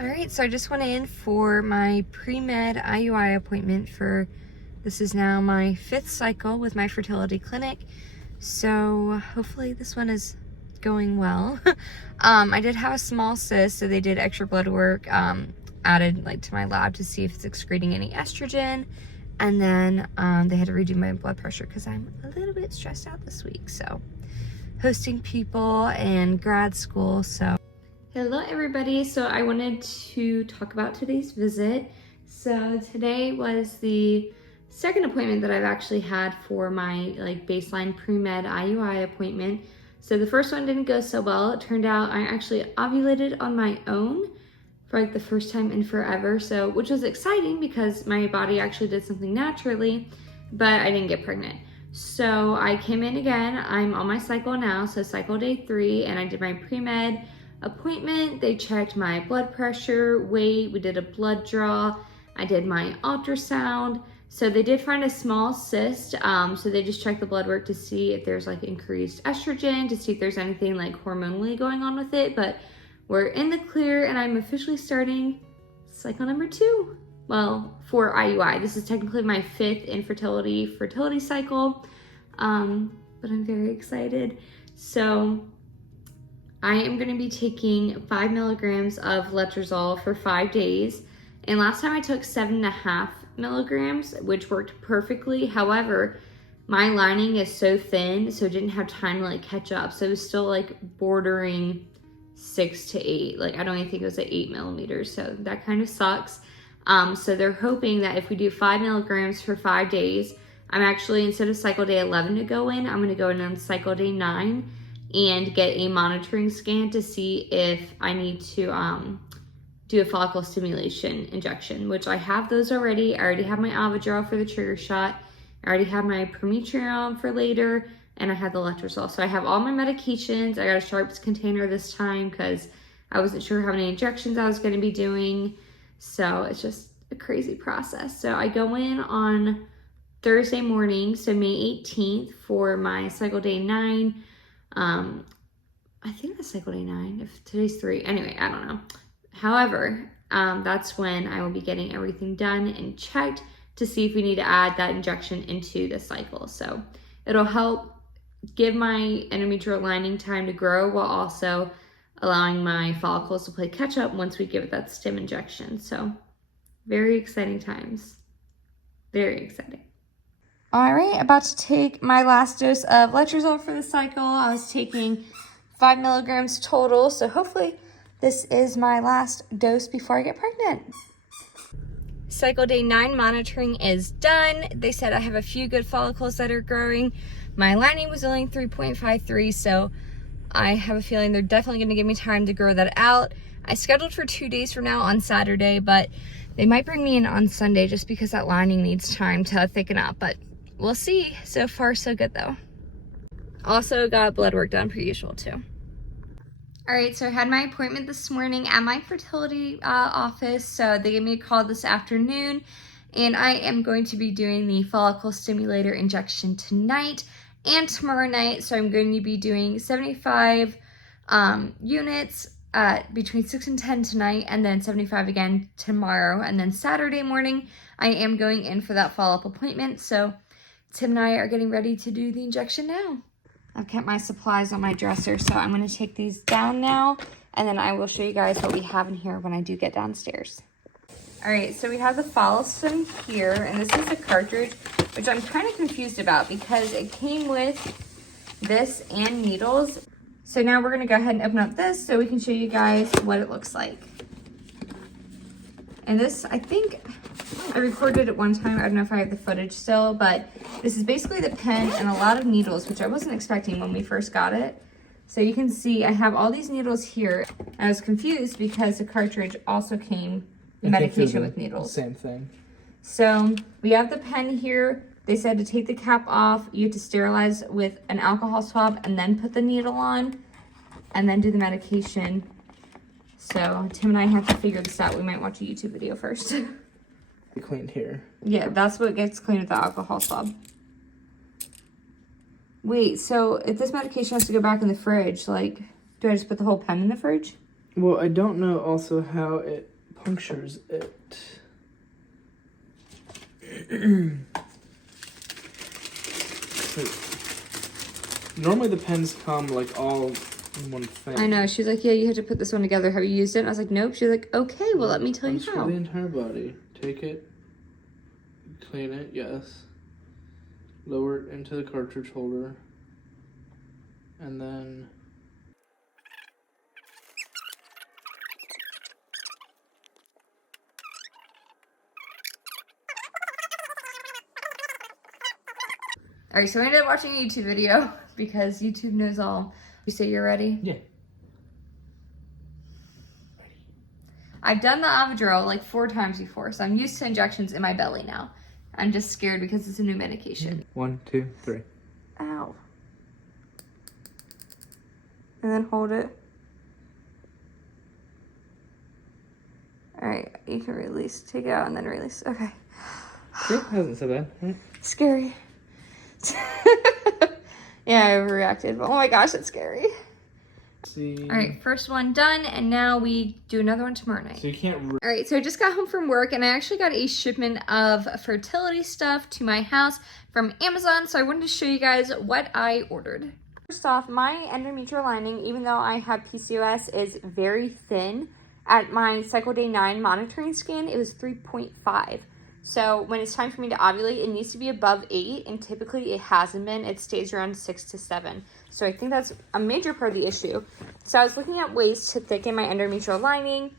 All right, so I just went in for my pre-med IUI appointment for, this is now my 5th cycle with my fertility clinic. So hopefully this one is going well. I did have a small cyst, so they did extra blood work, added like to my lab to see if it's excreting any estrogen. And then they had to redo my blood pressure because I'm a little bit stressed out this week. So hosting people and grad school, so. Hello everybody, so I wanted to talk about today's visit. So today was the second appointment that I've actually had for my like baseline pre-med IUI appointment. So the first one didn't go so well. It turned out I actually ovulated on my own for like the first time in forever, so which was exciting because my body actually did something naturally, but I didn't get pregnant. So I came in again. I'm on my cycle now, so cycle day 3, and I did my pre-med appointment. They checked my blood pressure, weight, we did a blood draw, I did my ultrasound. So they did find a small cyst, so they just checked the blood work to see if there's like increased estrogen, to see if there's anything like hormonally going on with it, but we're in the clear and I'm officially starting cycle number 2. Well, for IUI. This is technically my 5th fertility cycle, but I'm very excited. So I am going to be taking 5 milligrams of letrozole for 5 days. And last time I took 7.5 milligrams, which worked perfectly. However, my lining is so thin, so it didn't have time to like catch up. So it was still like bordering 6 to 8. Like I don't even think it was at 8 millimeters. So that kind of sucks. So they're hoping that if we do 5 milligrams for 5 days, I'm actually, instead of cycle day 11 to go in, I'm going to go in on cycle day 9 and get a monitoring scan to see if I need to do a follicle stimulation injection, which I have those already. I already have my Avidral for the trigger shot. I already have my Prometrium for later, and I have the letrozole. So I have all my medications. I got a Sharps container this time because I wasn't sure how many injections I was going to be doing. So it's just a crazy process. So I go in on Thursday morning, so May 18th for my cycle day 9. I think that's cycle day 9, if today's 3. Anyway, I don't know. However, that's when I will be getting everything done and checked to see if we need to add that injection into the cycle. So it'll help give my endometrial lining time to grow while also allowing my follicles to play catch up once we give it that stim injection. So very exciting times. Very exciting. All right, about to take my last dose of letrozole for the cycle. I was taking 5 milligrams total, so hopefully this is my last dose before I get pregnant. Cycle day 9 monitoring is done. They said I have a few good follicles that are growing. My lining was only 3.53, so I have a feeling they're definitely going to give me time to grow that out. I scheduled for 2 days from now on Saturday, but they might bring me in on Sunday just because that lining needs time to thicken up, but we'll see. So far, so good though. Also got blood work done per usual too. All right, so I had my appointment this morning at my fertility office. So they gave me a call this afternoon, and I am going to be doing the follicle stimulator injection tonight and tomorrow night. So I'm going to be doing 75 units between 6 and 10 tonight, and then 75 again tomorrow. And then Saturday morning, I am going in for that follow-up appointment. So Tim and I are getting ready to do the injection now. I've kept my supplies on my dresser, so I'm going to take these down now, and then I will show you guys what we have in here when I do get downstairs. All right, so we have the Follistim here, and this is a cartridge, which I'm kind of confused about because it came with this and needles. So now we're going to go ahead and open up this so we can show you guys what it looks like. And this, I think I recorded it one time. I don't know if I have the footage still, but this is basically the pen and a lot of needles, which I wasn't expecting when we first got it. So you can see I have all these needles here. I was confused because the cartridge also came medication with needles. Same thing. So we have the pen here. They said to take the cap off. You have to sterilize with an alcohol swab and then put the needle on and then do the medication. So Tim and I have to figure this out. We might watch a YouTube video first. Cleaned here. Yeah, that's what gets cleaned with the alcohol swab. Wait, so if this medication has to go back in the fridge, like, do I just put the whole pen in the fridge? Well, I don't know also how it punctures it. Normally the pens come like all in one thing. I know. She's like, yeah, you have to put this one together. Have you used it? And I was like, nope. She's like, okay, well, let me tell you Unscrew how. the entire body. Take it, clean it, yes. Lower it into the cartridge holder. And then All right, so I ended up watching a YouTube video because YouTube knows all. You say you're ready? yeah. I've done the Avidro like 4 times before, so I'm used to injections in my belly now. I'm just scared because it's a new medication. 1, 2, 3. Ow. And then hold it. All right, you can release. Take it out and then release. Okay. It hasn't so bad, right? Scary. Yeah, I overreacted, but oh my gosh, it's scary. See. All right, first one done, and now we do another one tomorrow night. So you can't. All right, so I just got home from work, and I actually got a shipment of fertility stuff to my house from Amazon, so I wanted to show you guys what I ordered. First off, my endometrial lining, even though I have PCOS, is very thin. At my cycle day 9 monitoring scan, it was 3.5. So when it's time for me to ovulate, it needs to be above 8, and typically it hasn't been. It stays around 6 to 7. So I think that's a major part of the issue. So I was looking at ways to thicken my endometrial lining,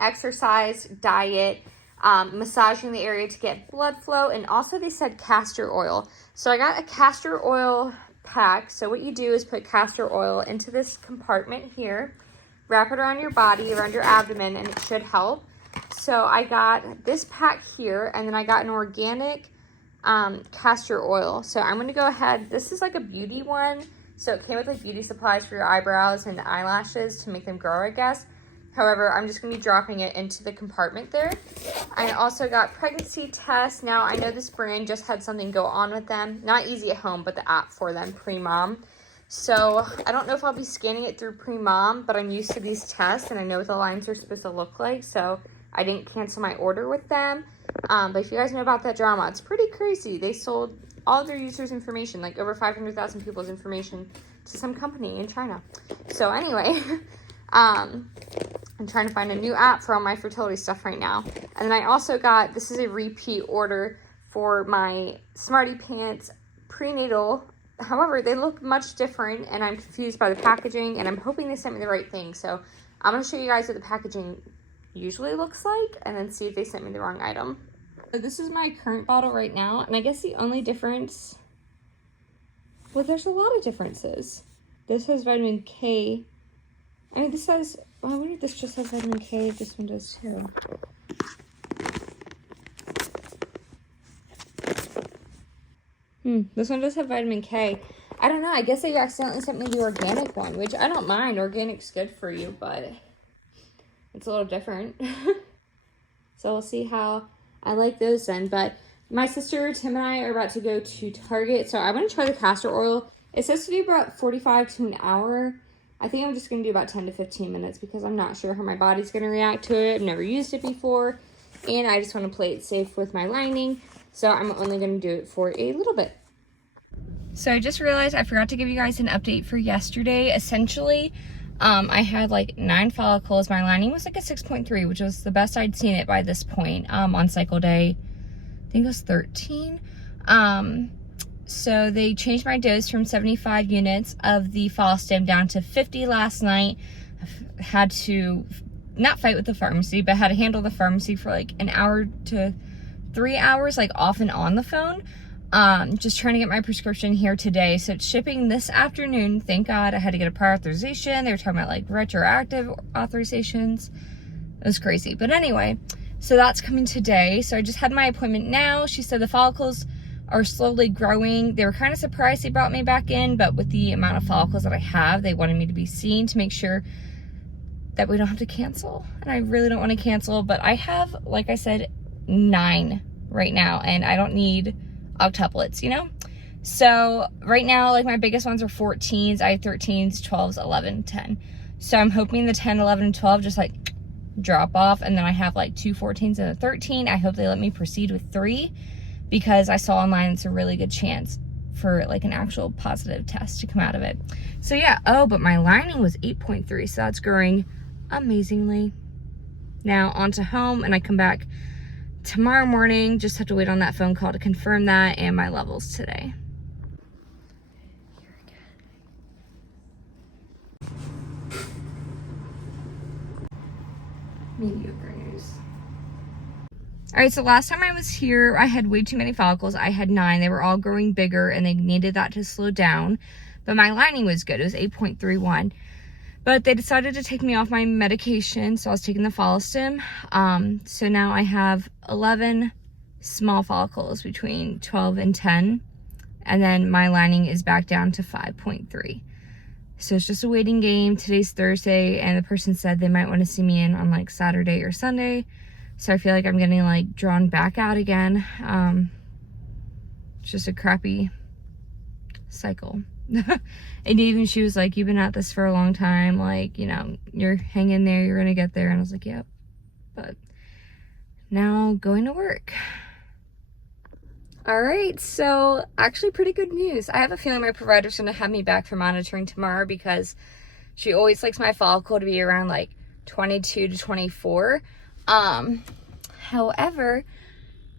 exercise, diet, massaging the area to get blood flow, and also they said castor oil. So I got a castor oil pack. So what you do is put castor oil into this compartment here, wrap it around your body, around your abdomen, and it should help. So I got this pack here, and then I got an organic castor oil. So I'm going to go ahead. This is like a beauty one. So it came with like beauty supplies for your eyebrows and eyelashes to make them grow, I guess. However, I'm just going to be dropping it into the compartment there. I also got pregnancy tests. Now, I know this brand just had something go on with them. Not Easy at Home, but the app for them, Pre-Mom. So I don't know if I'll be scanning it through Pre-Mom, but I'm used to these tests, and I know what the lines are supposed to look like. So I didn't cancel my order with them. But if you guys know about that drama, it's pretty crazy. They sold all of their users' information, like over 500,000 people's information, to some company in China. So anyway, I'm trying to find a new app for all my fertility stuff right now. And then I also got, this is a repeat order for my Smarty Pants prenatal. However, they look much different, and I'm confused by the packaging, and I'm hoping they sent me the right thing. So I'm going to show you guys what the packaging usually looks like, and then see if they sent me the wrong item. So this is my current bottle right now, and I guess the only difference, well, there's a lot of differences. This has vitamin K. I mean, this says, well, I wonder if this just has vitamin K, if this one does too. This one does have vitamin K. I don't know, I guess they accidentally sent me the organic one, which I don't mind. Organic's good for you, but it's a little different. So we'll see how I like those then. But my sister, Tim, and I are about to go to Target. So I'm going to try the castor oil. It says to be about 45 to an hour. I think I'm just going to do about 10 to 15 minutes because I'm not sure how my body's going to react to it. I've never used it before. And I just want to play it safe with my lining. So I'm only going to do it for a little bit. So I just realized I forgot to give you guys an update for yesterday. Essentially, I had like 9 follicles. My lining was like a 6.3, which was the best I'd seen it by this point on cycle day. I think it was 13. So they changed my dose from 75 units of the fall stem down to 50 last night. I had to not fight with the pharmacy, but had to handle the pharmacy for like an hour to 3 hours, like off and on the phone. Just trying to get my prescription here today. So it's shipping this afternoon. Thank God. I had to get a prior authorization. They were talking about like retroactive authorizations. It was crazy. But anyway, so that's coming today. So I just had my appointment now. She said the follicles are slowly growing. They were kind of surprised they brought me back in, but with the amount of follicles that I have, they wanted me to be seen to make sure that we don't have to cancel. And I really don't want to cancel, but I have, like I said, 9 right now, and I don't need octuplets, you know? So right now, like my biggest ones are 14s, I have 13s, 12s, 11, 10. So I'm hoping the 10, 11, and 12 just like drop off, and then I have like 2 14s and a 13. I hope they let me proceed with 3, because I saw online it's a really good chance for like an actual positive test to come out of it. So yeah, oh, but my lining was 8.3, so that's growing amazingly. Now on to home, and I come back tomorrow morning. Just have to wait on that phone call to confirm that and my levels today. Mediocre news. All right, so last time I was here, I had way too many follicles. I had 9. They were all growing bigger, and they needed that to slow down. But my lining was good. It was 8.31. But they decided to take me off my medication, so I was taking the Follistim. So now I have 11 small follicles between 12 and 10. And then my lining is back down to 5.3. So it's just a waiting game. Today's Thursday, and the person said they might want to see me in on like Saturday or Sunday. So I feel like I'm getting like drawn back out again. It's just a crappy cycle. And even she was like, you've been at this for a long time. Like, you know, you're hanging there. You're going to get there. And I was like, yep. But now going to work. All right. So actually pretty good news. I have a feeling my provider's going to have me back for monitoring tomorrow, because she always likes my follicle to be around like 22 to 24. However,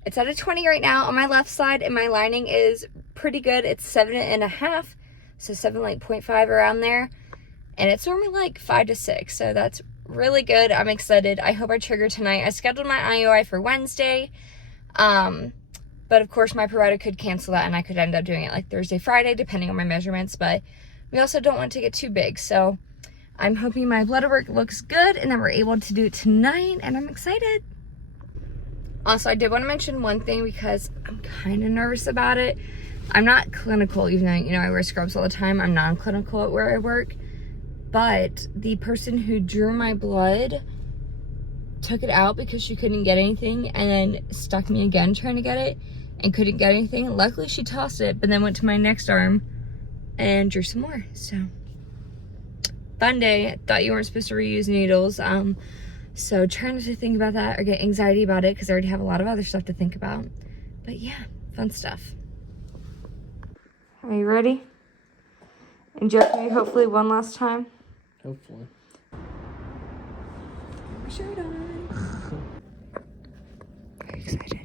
it's at a 20 right now on my left side, and my lining is pretty good. It's 7.5, so 7.5 around there, and it's normally like 5 to 6, so that's really good. I'm excited. I hope I trigger tonight. I scheduled my IUI for Wednesday, but of course my provider could cancel that, and I could end up doing it like Thursday, Friday, depending on my measurements, but we also don't want to get too big, so I'm hoping my blood work looks good, and then we're able to do it tonight, and I'm excited. Also, I did want to mention one thing, because I'm kind of nervous about it. I'm not clinical, even though, you know, I wear scrubs all the time. I'm non-clinical at where I work. But the person who drew my blood took it out because she couldn't get anything, and then stuck me again trying to get it and couldn't get anything. Luckily, she tossed it, but then went to my next arm and drew some more. So, fun day. I thought you weren't supposed to reuse needles. So trying not to think about that or get anxiety about it, because I already have a lot of other stuff to think about. But yeah, fun stuff. Are you ready? Inject me hopefully one last time. Hopefully. Put my shirt on. Very excited.